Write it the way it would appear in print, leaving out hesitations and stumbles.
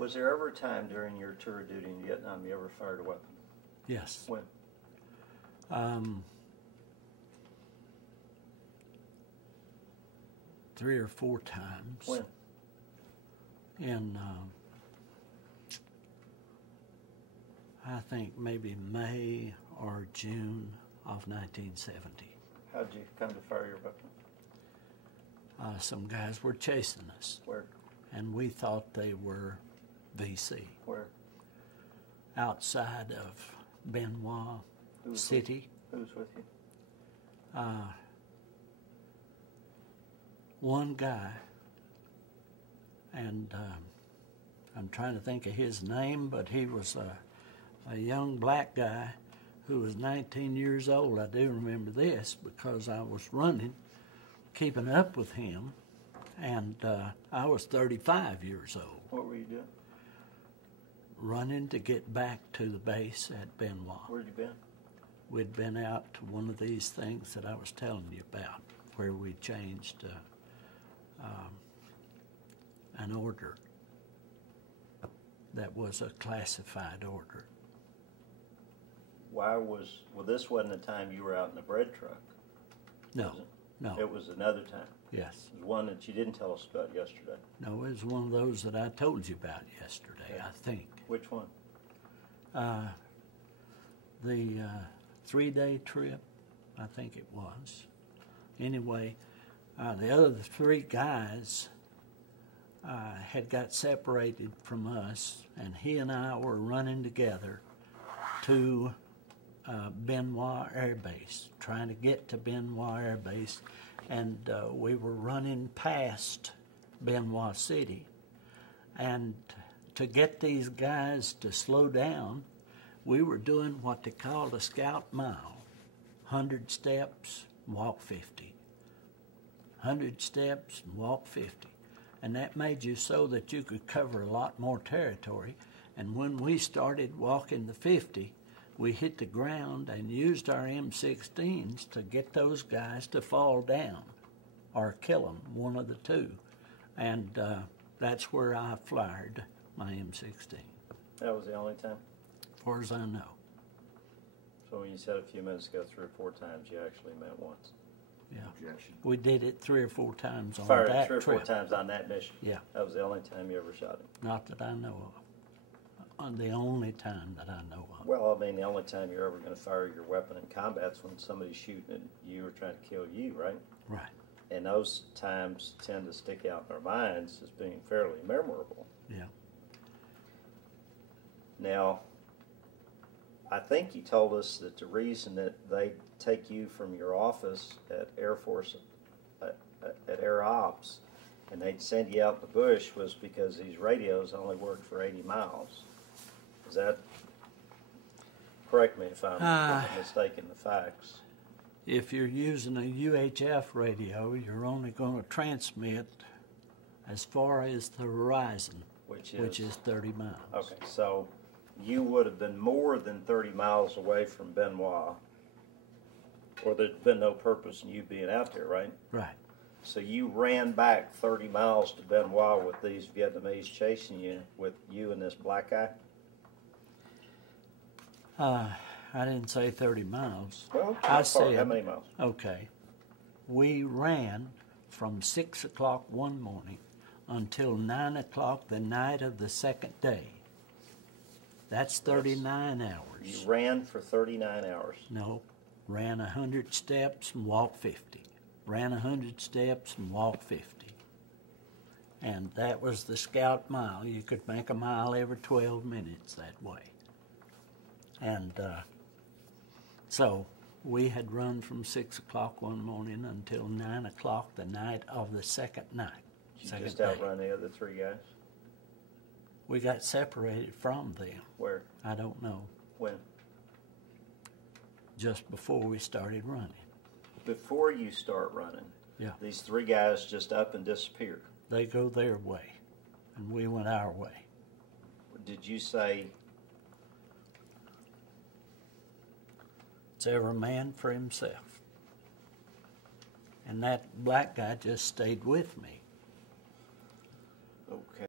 Was there ever a time during your tour of duty in Vietnam you ever fired a weapon? Yes. When? 3 or 4 times. When? In, I think maybe May or June of 1970. How did you come to fire your weapon? Some guys were chasing us. Where? And we thought they were VC. Where? Outside of Benoit City. Who's with you? One guy, and I'm trying to think of his name, but he was a young black guy who was 19 years old. I do remember this because I was running, keeping up with him, and I was 35 years old. What were you doing? Running to get back to the base at Benoit. Where'd you been? We'd been out to one of these things that I was telling you about, where we changed an order that was a classified order. Well, this wasn't the time you were out in the bread truck. No, Was it? no. It was another time. Yes. It was one that you didn't tell us about yesterday. No, it was one of those that I told you about yesterday, I think. Which one? The 3-day trip, I think it was. Anyway, the other 3 guys had got separated from us, and he and I were running together to Benoit Air Base, trying to get to Benoit Air Base, and we were running past Benoit City. And to get these guys to slow down, we were doing what they called a scout mile. 100 steps, walk 50. 100 steps, walk 50. And that made you so that you could cover a lot more territory. And when we started walking the 50, we hit the ground and used our M16s to get those guys to fall down or kill them, one of the two. And that's where I fired my M16. That was the only time? As far as I know. So when you said a few minutes ago 3 or 4 times, you actually meant once? Yeah. Objection. We did it 3 or 4 times on Fired that 3 or 4 trip. times on that mission? Yeah. That was the only time you ever shot him? Not that I know of. The only time that I know of. Well, I mean, the only time you're ever going to fire your weapon in combat is when somebody's shooting at you or trying to kill you, right? Right. And those times tend to stick out in our minds as being fairly memorable. Yeah. Now, I think you told us that the reason that they take you from your office at Air Force, at Air Ops, and they'd send you out in the bush was because these radios only worked for 80 miles. Is that, correct me if I'm mistaken the facts. If you're using a UHF radio, you're only going to transmit as far as the horizon, which is 30 miles. Okay, so you would have been more than 30 miles away from Benoit, or there'd been no purpose in you being out there, right? Right. So you ran back 30 miles to Benoit with these Vietnamese chasing you, with you and this black guy? I didn't say 30 miles. Well, I said, how many miles? Okay. We ran from 6 o'clock one morning until 9 o'clock the night of the second day. That's 39 hours. You ran for 39 hours? No. Ran 100 steps and walked 50. Ran 100 steps and walked 50. And that was the scout mile. You could make a mile every 12 minutes that way. And so we had run from 6 o'clock one morning until 9 o'clock the night of the second night. Did you just outrun the other 3 guys? We got separated from them. Where? I don't know. When? Just before we started running. Before you start running, Yeah. these 3 guys just up and disappeared. They go their way, and we went our way. Did you say, It's every man for himself. And that black guy just stayed with me.